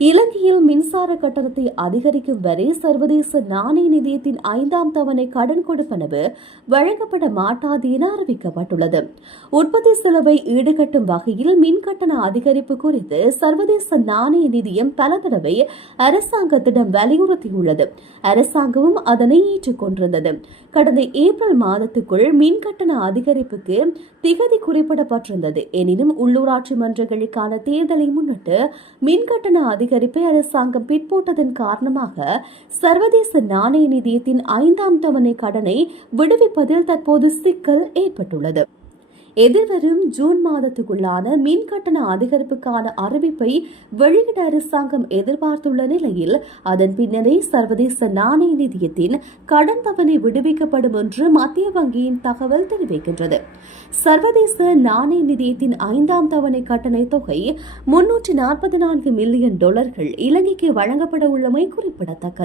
இலங்கையில் மின்சார கட்டணத்தை அதிகரிக்கும் வரை சர்வதேச நாணய நிதியத்தின் ஐந்தாம் தவணை கடன் கொடுப்பனவு வழங்கப்பட மாட்டாது என அறிவிக்கப்பட்டுள்ளது. உற்பத்தி செலவை ஈடுகட்டும் வகையில் மின் கட்டண அதிகரிப்பு குறித்து சர்வதேச நாணய நிதியம் பல தடவை அரசாங்கத்திடம் வலியுறுத்தியுள்ளது. அரசாங்கமும் அதனை ஏற்றுக்கொண்டிருந்தது. கடந்த ஏப்ரல் மாதத்துக்குள் மின் கட்டண அதிகரிப்புக்கு திகதி குறிப்பிடப்பட்டிருந்தது. எனினும் உள்ளூராட்சி மன்றங்களுக்கான தேர்தலை முன்னிட்டு மின் கட்டண அதிகரிப்பை அரசாங்கம் பிற்போட்டதன் காரணமாக சர்வதேச நாணய நிதியத்தின் ஐந்தாம் தவணை கடனை விடுவிப்பதில் தற்போது சிக்கல் ஏற்பட்டுள்ளது. எதிர்வரும் ஜூன் மாதத்துக்குள்ளான மின் கட்டண அதிகரிப்புக்கான அறிவிப்பை வெளியிட அரசாங்கம் எதிர்பார்த்துள்ள நிலையில் அதன் பின்னரே சர்வதேச நாணய நிதியத்தின் கடன் தவணை விடுவிக்கப்படும் என்று மத்திய வங்கியின் தகவல் தெரிவிக்கின்றது. சர்வதேச நாணய நிதியத்தின் ஐந்தாம் தவணை கட்டண தொகை முன்னூற்றி நாற்பத்தி நான்கு மில்லியன் டாலர்கள் இலங்கைக்கு வழங்கப்பட உள்ளமை குறிப்பிடத்தக்கது.